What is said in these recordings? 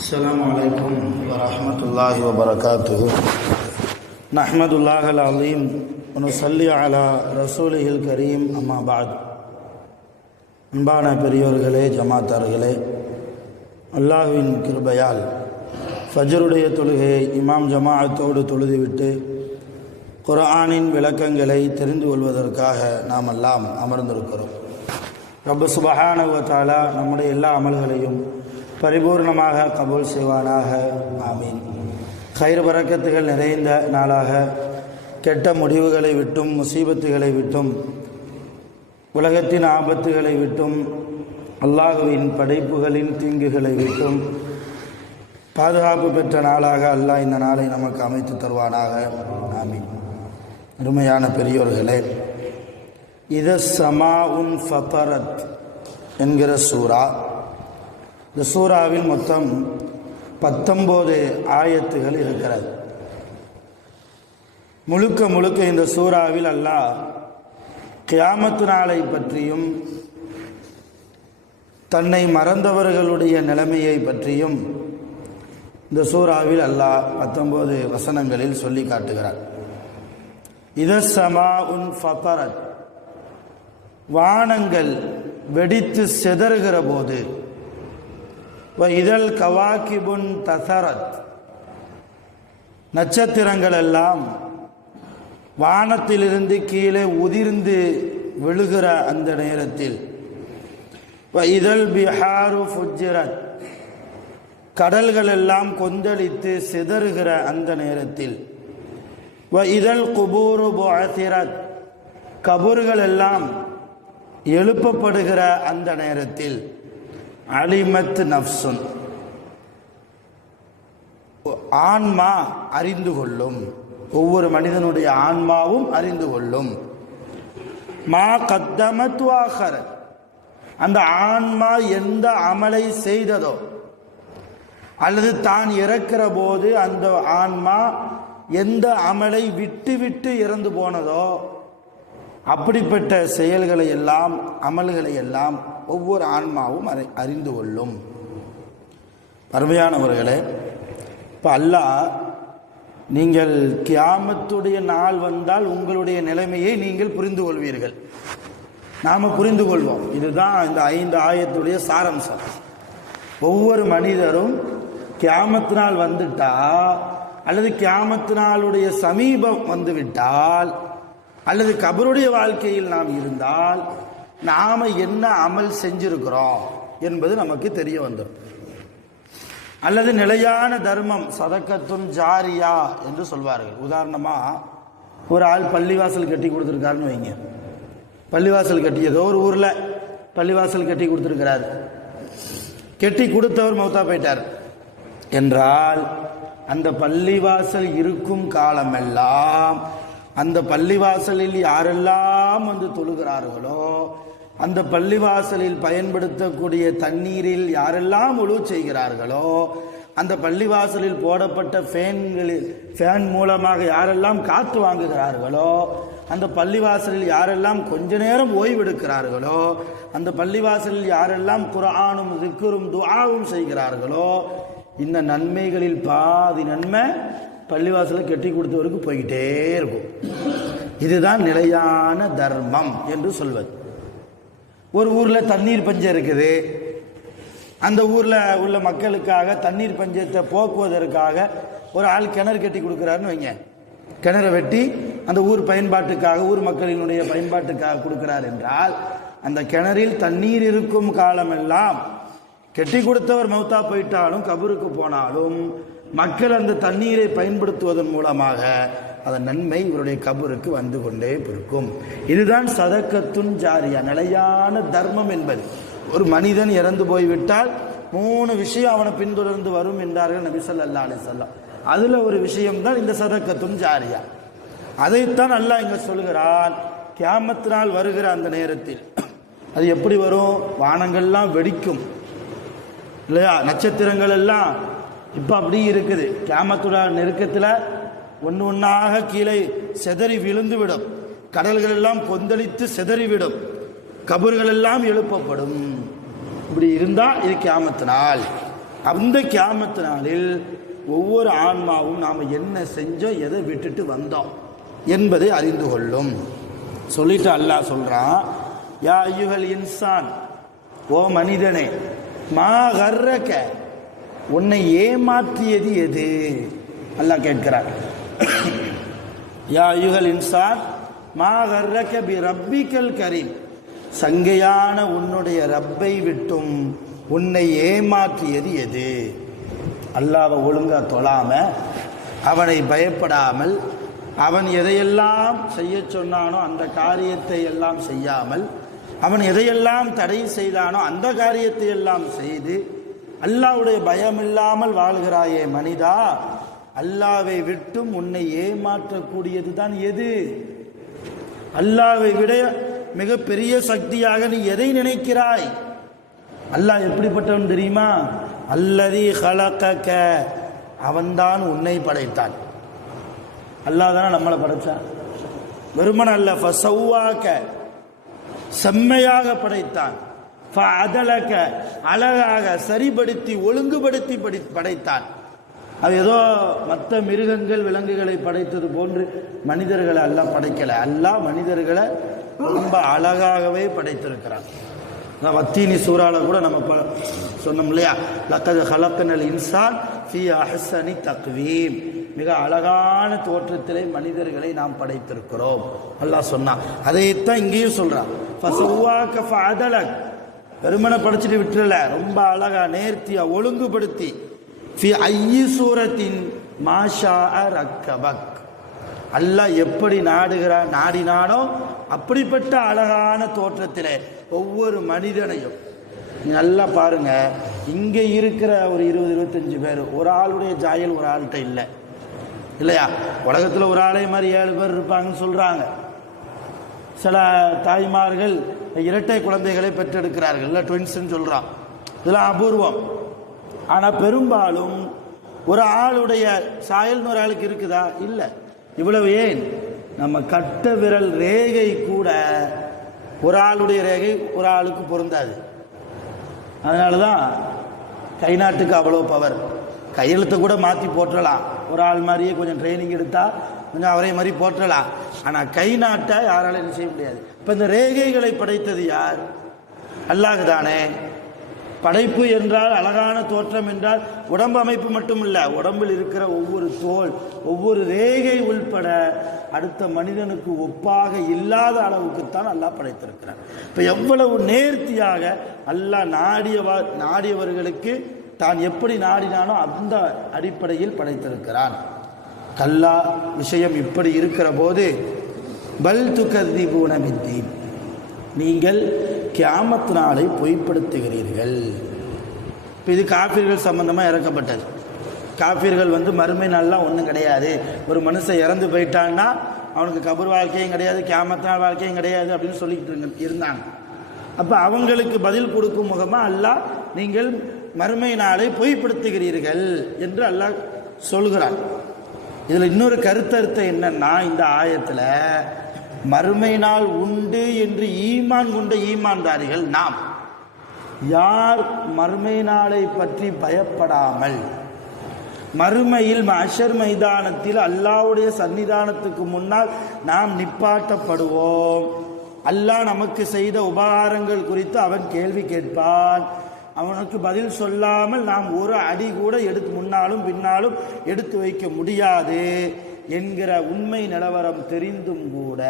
السلام عليكم ورحمة الله وبركاته نحمد الله العظيم ونصلي على رسوله الكريم أما بعد அன்பான பெரியோர்களே, ஜமாத்தார்களே, அல்லாஹ்வின் கிருபையால் ஃபஜ்ருடைய தொழுகையை இமாம் ஜமாஅத்தோடு தொழுதுவிட்டு குர்ஆனின் விளக்கங்களை தெரிந்து கொள்வதற்காக நாம் எல்லாம் அமர்ந்திருக்கிறோம். ரப்பு சுப்ஹானஹு வ தஆலா நம்முடைய எல்லா அமல்களையும் பரிபூர்ணமாக கபூல் செய்வானாக. ஆமீன். கைர் பரக்கத்துகள் நிறைந்த நாளாக, கெட்ட முடிவுகளை விட்டும் முசீபத்துகளை விட்டும் உலகத்தின் ஆபத்துகளை விட்டும் அல்லாஹ்வின் படைப்புகளின் தீங்குகளை விட்டும் பாதுகாப்பு பெற்ற நாளாக அல்லாஹ் இந்த நாளை நமக்கு அமைத்து தருவானாக. ஆமீன். அருமையான பெரியோர்களே, இத சமாஉன் ஃபதரத் என்கிற சூரா, இந்த சூறாவில் மொத்தம் 19 ஆயத்துகள் இருக்கிறது. முழுக்க இந்த சூறாவில் அல்லாஹ் கியாமத்து நாளை பற்றியும் தன்னை மறந்தவர்களுடைய நிலைமையை பற்றியும் இந்த சூறாவில் அல்லாஹ் 19 வசனங்களில் சொல்லி காட்டுகிறார். இத சமாஉன் ஃபதரத், வானங்கள் வெடித்து சிதறுகிற போது, இதழ் கவாக்கிபுன் தசரத், நட்சத்திரங்கள் எல்லாம் வானத்திலிருந்து கீழே உதிர்ந்து விழுகிற அந்த நேரத்தில், இதழ் பிஹாரு ஃபுஜ்ஜிரத், கடல்கள் எல்லாம் கொந்தளித்து சிதறுகிற அந்த நேரத்தில், இதழ் குபூரு புஅதிரத், கபூர்கள் எல்லாம் எழுப்பப்படுகிற அந்த நேரத்தில், அலிமத் நஃப்சுன், ஆன்மா அறிந்து கொள்ளும், ஒவ்வொரு மனிதனுடைய ஆன்மாவும் அறிந்து கொள்ளும். மா கத்தமத் வாஹரத், அந்த ஆன்மா எந்த அமலை செய்ததோ அல்லது தான் இறக்கிற போது அந்த ஆன்மா எந்த அமலை விட்டு இறந்து போனதோ அப்படிப்பட்ட செயல்களை எல்லாம் அமல்களை எல்லாம் ஒவ்வொரு ஆன்மாவும் அறிந்து கொள்ளும். அருமையானவர்களே, இப்போ அல்லாஹ், நீங்கள் கியாமத்துடைய நாள் வந்தால் உங்களுடைய நிலைமையை நீங்கள் புரிந்து கொள்வீர்கள், நாம் புரிந்து கொள்வோம். இதுதான் இந்த 5 ஆயத்துடைய சாரம்சம். ஒவ்வொரு மனிதரும் கியாமத்து நாள் வந்துட்டா அல்லது கியாமத்து நாளுடைய சமீபம் வந்துவிட்டால் அல்லது கபருடைய வாழ்க்கையில் நாம் இருந்தால் நாம் என்ன அமல் செஞ்சிருக்கிறோம் என்பது நமக்கு தெரிய வந்துடும். அல்லது நிலையான தர்மம், சதக்கத்துன் ஜாரியா என்று சொல்வார்கள். உதாரணமாக ஒரு ஆள் பள்ளிவாசல் கட்டி கொடுத்துருக்காருன்னு வைங்க. பள்ளிவாசல் கட்டி ஏதோ ஒரு ஊரில் பள்ளிவாசல் கட்டி கொடுத்துருக்கிறார். கட்டி கொடுத்தவர் மௌத்தா போயிட்டார் என்றால் அந்த பள்ளிவாசல் இருக்கும் காலமெல்லாம் அந்த பள்ளிவாசலில் யாரெல்லாம் வந்து தொழுகிறார்களோ, அந்த பள்ளிவாசலில் பயன்படுத்தக்கூடிய தண்ணீரில் யாரெல்லாம் உழு செய்கிறார்களோ, அந்த பள்ளிவாசலில் போடப்பட்ட ஃபேன் மூலமாக யாரெல்லாம் காற்று வாங்குகிறார்களோ, அந்த பள்ளிவாசலில் யாரெல்லாம் கொஞ்ச நேரம் ஓய்வெடுக்கிறார்களோ, அந்த பள்ளிவாசலில் யாரெல்லாம் குர்ஆனும் திக்ரும் துஆவும் செய்கிறார்களோ, இந்த நன்மைகளில் பாதி நன்மை பள்ளிவாசலை கட்டி கொடுத்தவருக்கு போய்கிட்டே இருக்கும். இதுதான் நிலையான தர்மம் என்று சொல்வது. ஒரு ஊரில் தண்ணீர் பஞ்சம் இருக்குது. அந்த ஊரில் உள்ள மக்களுக்காக தண்ணீர் பஞ்சத்தை போக்குவதற்காக ஒரு ஆள் கிணறு கட்டி கொடுக்குறாருன்னு வைங்க. கிணறை வெட்டி அந்த ஊர் பயன்பாட்டுக்காக, ஊர் மக்களினுடைய பயன்பாட்டுக்காக கொடுக்கிறார் என்றால், அந்த கிணறில் தண்ணீர் இருக்கும் காலமெல்லாம் கெட்டி கொடுத்தவர் மௌத்தா போயிட்டாலும் கபருக்கு போனாலும் மக்கள் அந்த தண்ணீரை பயன்படுத்துவதன் மூலமாக அதன் நன்மை இவருடைய கபருக்கு வந்து கொண்டே இருக்கும். இதுதான் சதக்கத்துன் ஜாரியா, நிலையான தர்மம் என்பது. ஒரு மனிதன் இறந்து போய்விட்டால் 3 விஷயம் அவனை பின்தொடர்ந்து வரும் என்றார்கள் நபி ஸல்லல்லாஹு அலைஹி வஸல்லம். அதில் ஒரு விஷயம்தான் இந்த சதக்கத்துன் ஜாரியா. அதைத்தான் அல்லாஹ் இங்கே சொல்கிறான். கியாமத்து நாள் வருகிற அந்த நேரத்தில் அது எப்படி வரும்? வானங்கள்லாம் வெடிக்கும் இல்லையா? நட்சத்திரங்கள் எல்லாம் இப்போ அப்படி இருக்குது. கியாமத்துடைய நெருக்கத்தில் ஒன்றாக கீழே செதறி விழுந்து விடும். கடல்கள் எல்லாம் கொந்தளித்து செதறிவிடும். கபர்கள் எல்லாம் எழுப்பப்படும். இப்படி இருந்தால் இது கியாமத்து நாள். அந்த கியாமத்து நாளில் ஒவ்வொரு ஆன்மாவும் நாம் என்ன செஞ்சோம், எதை விட்டுட்டு வந்தோம் என்பதை அறிந்து கொள்ளும். சொல்லிட்டு அல்லாஹ் சொல்றான், யா அய்யுஹல் இன்சான், ஓ மனிதனே, மா கர்ரக, உன்னை ஏமாற்றியது எது? அல்லாஹ் கேட்கிறார். யா அய்யுஹல் இன்சான் மா கர்ரக பி ரப்பிக்கல் கரீம், சங்கையான உன்னுடைய ரப்பை விட்டும் உன்னை ஏமாற்றியது எது? அல்லாஹ்வை ஒழுங்கா தொழாம, அவனை பயப்படாமல், அவன் எதையெல்லாம் செய்ய சொன்னானோ அந்த காரியத்தை எல்லாம் செய்யாமல், அவன் எதையெல்லாம் தடை செய்தானோ அந்த காரியத்தை எல்லாம் செய்து அல்லாஹ்வுடைய பயம் இல்லாமல் வாழ்கிறாயே மனிதா, அல்லாஹ்வை விட்டும் உன்னை ஏமாற்றக்கூடியது தான் எது? அல்லாஹ்வை விட மிகப்பெரிய சக்தியாக நீ எதை நினைக்கிறாய்? அல்லாஹ் எப்படிப்பட்டவன் தெரியுமா? அல்லதி ஹலகக, அவன்தான் உன்னை படைத்தான். அல்லாஹ் தானே நம்மளை படைத்தான், வெறுமன அல்ல. ஃபஸவ்வாக, செம்மையாக படைத்தான். ஃபஅதலக, அழகாக சரிபடுத்தி ஒழுங்குபடுத்தி படைத்தான். அது ஏதோ மற்ற மிருகங்கள் விலங்குகளை படைத்தது போன்று மனிதர்களை அல்லாஹ் படைக்கல. அல்லாஹ் மனிதர்களை ரொம்ப அழகாகவே படைத்திருக்கிறான். வத்தீனி சூறால கூட நம்ம சொன்னோம் இல்லையா, லக்கது ஹலக்கனல் இன்சான் ஃபீ அஹ்ஸனி தக்வீம், மிக அழகான தோற்றத்திலே மனிதர்களை நாம் படைத்திருக்கிறோம் அல்லாஹ் சொன்னான். அதைத்தான் இங்கேயும் சொல்றான். ஃபஸவ்வாக ஃபஅதலக், வெறுமனை படைச்சிட்டு விட்டுறல, ரொம்ப அழகா நேர்த்தியா ஒழுங்குபடுத்தி. ஃபி ஐயி சூரத்தின் மாஷாஅ ரக்கபக், அல்லாஹ் எப்படி நாடினானோ அப்படிப்பட்ட அழகான தோற்றத்திலே ஒவ்வொரு மனிதனையும் நல்லா பாருங்க. இங்கே இருக்கிற ஒரு 20-25 பேர் ஒரு ஆளுடைய ஜாயல் ஒரு ஆள்கிட்ட இல்லை இல்லையா? உலகத்தில் ஒரு ஆளை மாதிரி 7 பேர் இருப்பாங்கன்னு சொல்றாங்க. சில தாய்மார்கள் இரட்டை குழந்தைகளை பெற்றெடுக்கிறார்கள், இல்லை ட்வின்ஸ்ன்னு சொல்றான். இதெல்லாம் அபூர்வம். ஆனால் பெரும்பாலும் ஒரு ஆளுடைய சாயல்னு ஒரு ஆளுக்கு இருக்குதா? இல்லை. இவ்வளவு ஏன், நம்ம கட்ட விரல் ரேகை கூட ஒரு ஆளுடைய ரேகை ஒரு ஆளுக்கு பொருந்தாது. அதனால தான் கை நாட்டுக்கு அவ்வளோ பவர். கையெழுத்தை கூட மாற்றி போற்றலாம், ஒரு ஆள் மாதிரியே கொஞ்சம் ட்ரைனிங் எடுத்தால் கொஞ்சம் அவரே மாதிரி போற்றலாம். ஆனால் கை நாட்டை யாராலும் என்ன செய்ய முடியாது. இப்போ இந்த ரேகைகளை படைத்தது யார்? அல்லாஹ் தானே. படைப்பு என்றால் அழகான தோற்றம் என்றால் உடம்பு அமைப்பு மட்டும் இல்லை, உடம்பில் இருக்கிற ஒவ்வொரு தோல், ஒவ்வொரு ரேகை உள்பட அடுத்த மனிதனுக்கு ஒப்பாக இல்லாத அளவுக்குத்தான் அல்லாஹ் படைத்திருக்கிறார். இப்போ எவ்வளவு நேர்த்தியாக அல்லாஹ் நாடியவர்களுக்கு தான் எப்படி நாடினானோ அந்த அடிப்படையில் படைத்திருக்கிறான். கல்லா விஷயம் இப்படி இருக்கிற போது பல் துகذிபூன பித்தீன், நீங்கள் கியாமத் நாளை பொய்ப்படுத்துகிறீர்கள். இப்போ இது காஃபிர்கள் சம்பந்தமாக இறக்கப்பட்டது. காஃபிர்கள் மறுமை நாள்லாம் ஒன்றும் கிடையாது, ஒரு மனுஷன் இறந்து போயிட்டான்னா அவனுக்கு கபர் வாழ்க்கையும் கிடையாது, கியாமத் நாள் வாழ்க்கையும் கிடையாது அப்படின்னு சொல்லிக்கிட்டு இருந்தாங்க. அப்போ அவங்களுக்கு பதில் கொடுக்கும் முகமாக அல்லாஹ் நீங்கள் மறுமை நாளை பொய்ப்படுத்துகிறீர்கள் என்று அல்லாஹ் சொல்கிறார். இதில் இன்னொரு கருத்தர்த்தம் என்னன்னா, இந்த ஆயத்தில் மறுமை நாள் உண்டு என்று ஈமான் கொண்ட ஈமான்தாரிகள் நாம். யார் மறுமை நாளை பற்றி பயப்படாமல் மறுமையில் மஹ்ஷர் மைதானத்தில் அல்லாஹ்வுடைய சன்னிதானத்துக்கு முன்னால் நாம் நிப்பாட்டப்படுவோம், அல்லாஹ் நமக்கு செய்த உபகாரங்கள் குறித்து அவன் கேள்வி கேட்பான், அவனுக்கு பதில் சொல்லாமல் நாம் ஒரு அடி கூட முன்னாலும் பின்னாலும் எடுத்து வைக்க முடியாது என்கிற உண்மை நிலவரம் தெரிந்தும் கூட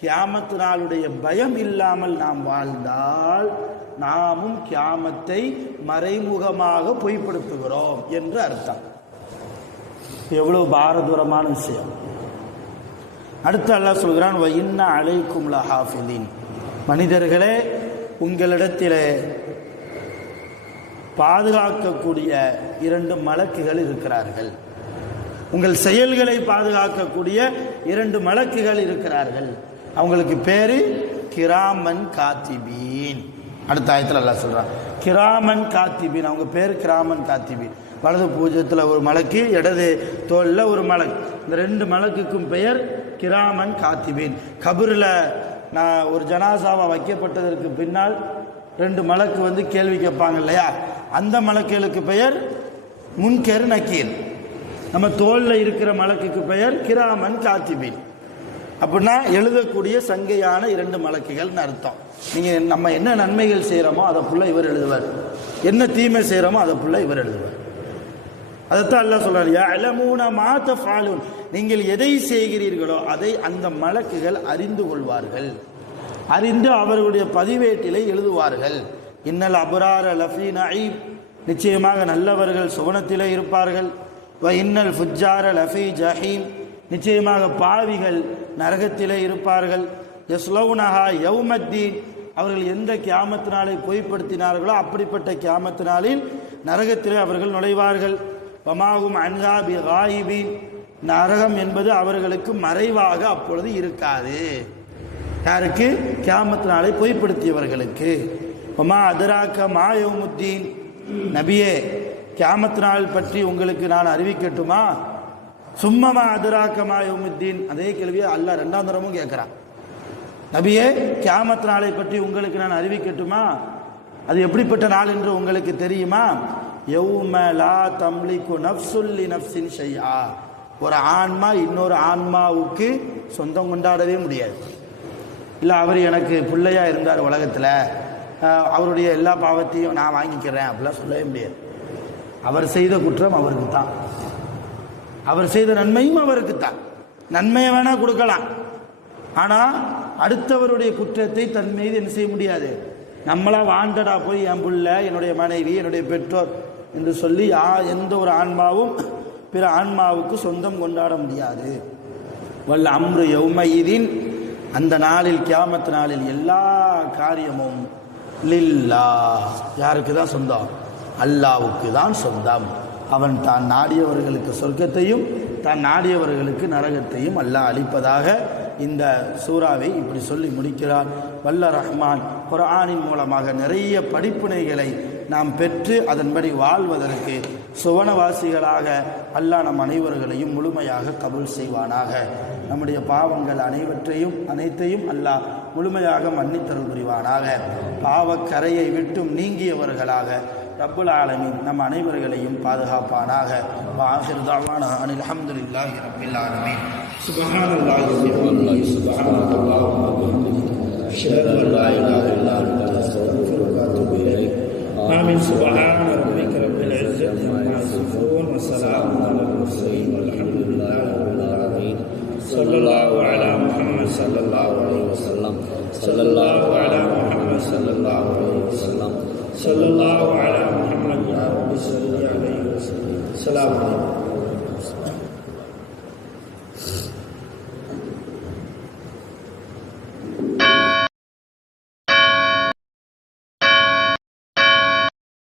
கியாமத் நாளுடைய பயம் இல்லாமல் நாம் வாழ்ந்தால் நாமும் கியாமத்தை மறைமுகமாக பொய்ப்படுத்துகிறோம் என்று அர்த்தம். எவ்வளவு பாரதூரமான விஷயம். அடுத்து அல்லாஹ் சொல்கிறான், வ இன்ன அலைக்கும் லஹாஃபிதீன், மனிதர்களே உங்களிடத்திலே பாதுகாக்கக்கூடிய 2 மலக்குகள் இருக்கிறார்கள். உங்கள் செயல்களை பாதுகாக்கக்கூடிய 2 மலக்குகள் இருக்கிறார்கள். அவங்களுக்கு பேரு கிராமன் காத்திபீன். அடுத்த ஆயத்தில் அல்லாஹ் சொல்றான், கிராமன் காத்திபீன், அவங்க பேர் கிராமன் காத்திபீன். வலது பூஜ்ஜத்தில் ஒரு மலக்கு, இடது தோல்ல ஒரு மலக்கு. இந்த 2 மலக்குக்கும் பெயர் கிராமன் காத்திபீன். கபூரில் நான் ஒரு ஜனாசாவை வைக்கப்பட்டதற்கு பின்னால் 2 மலக்கு கேள்வி கேட்பாங்க இல்லையா, அந்த மலக்குகளுக்கு பெயர் முன்கர் நக்கீர். நம்ம தோளில் இருக்கிற மலக்குக்கு பெயர் கிராமன் காத்திபீன். அப்படின்னா எழுதக்கூடிய சங்கையான 2 மலக்குகள்னு அர்த்தம். நீங்கள் நம்ம என்ன நன்மைகள் செய்கிறோமோ அதை ஃபுல்லாக இவர் எழுதுவார், என்ன தீமை செய்கிறோமோ அதை ஃபுல்லாக இவர் எழுதுவார். அதைத்தான் அல்லாஹ் சொல்றார், யஅலமூன மா தஃஅலூன், நீங்கள் எதை செய்கிறீர்களோ அதை அந்த மலக்குகள் அறிந்து கொள்வார்கள், அறிந்து அவர்களுடைய பதிவேட்டிலே எழுதுவார்கள். இன்னல் அப்ரார லஃபீ நஈம், நிச்சயமாக நல்லவர்கள் சுவனத்திலே இருப்பார்கள். வ இன்னல் ஃபுஜ்ஜார லஃபீ ஜஹீம், நிச்சயமாக பாவிகள் நரகத்திலே இருப்பார்கள். யஸ்லௌனஹா யௌமத்தீன், அவர்கள் எந்த கியாமத் நாளை பொய்ப்படுத்தினார்களோ அப்படிப்பட்ட கியாமத் நாளில் நரகத்திலே அவர்கள் நுழைவார்கள். வமாஹும் அன்ஹா பிகாயிபீன், நரகம் என்பது அவர்களுக்கு மறைவாக அப்பொழுது இருக்காது. யாருக்கு? கியாமத் நாளை பொய்ப்படுத்தியவர்களுக்கு. வமா அதராக்க மா யௌமுத்தீன், நபியே கியாமத் நாள் பற்றி உங்களுக்கு நான் அறிவிக்கட்டுமா? சும்மமா அதராக்க மா யௌமுத்தீன், அதே கேள்வியை அல்லாஹ் 2ஆம் தரமும் கேட்குறான். நபியே கியாமத் நாளை பற்றி உங்களுக்கு நான் அறிவிக்கட்டுமா? அது எப்படிப்பட்ட நாள் என்று உங்களுக்கு தெரியுமா? யௌம லா தம்லிகு நஃப்சுல் லி நஃப்ஸின் ஷைஆ, ஒரு ஆன்மா இன்னொரு ஆன்மாவுக்கு சொந்தம் கொண்டாடவே முடியாது. இல்லை அவர் எனக்கு பிள்ளையா இருந்தார் உலகத்தில், அவருடைய எல்லா பாவத்தையும் நான் வாங்கிக்கிறேன் அப்படிலாம் சொல்லவே முடியாது. அவர் செய்த குற்றம் அவருக்கு தான், அவர் செய்த நன்மையும் அவருக்கு தான். நன்மையை வேணா கொடுக்கலாம், ஆனால் அடுத்தவருடைய குற்றத்தை தன் மீது என்ன செய்ய முடியாது. நம்மளா வாண்டடா போய் என் புள்ள, என்னுடைய மனைவி, என்னுடைய பெற்றோர் என்று சொல்லி எந்த ஒரு ஆன்மாவும் பிற ஆன்மாவுக்கு சொந்தம் கொண்டாட முடியாது. வல் அம்ரு யௌமஇதின், அந்த நாளில் கியாமத் நாளில் எல்லா காரியமும் லில்லாஹ், யாருக்கு தான் சொந்தம்? அல்லாஹ்வுக்கு தான் சொந்தம். அவன் தான் நாடியவர்களுக்கு சொர்க்கத்தையும் தான் நாடியவர்களுக்கு நரகத்தையும் அல்லாஹ் அளிப்பதாக இந்த சூறாவை இப்படி சொல்லி முடிக்கிறார். வல்ல ரஹ்மான் குர்ஆனின் மூலமாக நிறைய படிப்பினைகளை நாம் பெற்று அதன்படி வாழ்வதற்கு சுவனவாசிகளாக அல்லாஹ் நம் அனைவர்களையும் முழுமையாக கபூல் செய்வானாக. நம்முடைய பாவங்கள் அனைத்தையும் அல்லாஹ் முழுமையாக மன்னித்தருள் புரிவானாக. பாவக்கரையை விட்டும் நீங்கியவர்களாக ரப்புல் ஆலமீன் நம் அனைவர்களையும் பாதுகாப்பானாக. வஆகிரு தஅவானா அனில் ஹம்துலில்லாஹி ரப்பில் ஆலமீன். சுப்ஹானல்லாஹி வ பிஹம்திஹி, சுப்ஹானல்லாஹி வ பிஹம்திஹி, அஷ்ஹது அன் லா இலாஹா இல்லா அன்த அஸ்தக்ஃபிருக வ அத்தூபு இலைக். ஆமீன். சுப்ஹான ரப்பிக ரப்பில் இஸ்ஸத்தி அம்மா யசிஃபூன் வ ஸலாமுன் அலல் முர்ஸலீன் வல்ஹம்துலில்லாஹி ரப்பில் ஆலமீன். ஸல்லல்லாஹு அலா முஹம்மத் ஸல்லல்லாஹு அலைஹி வஸல்லம். ஸல்லல்லாஹு அலா முஹம்மத் ஸல்லல்லாஹு அலைஹி வஸல்லம். ஸல்லல்லாஹு அலா முஹம்மத் யா ரப்பி ஸல்லி அலைஹி வஸல்லம். ஸலாம் அலைக்கும்.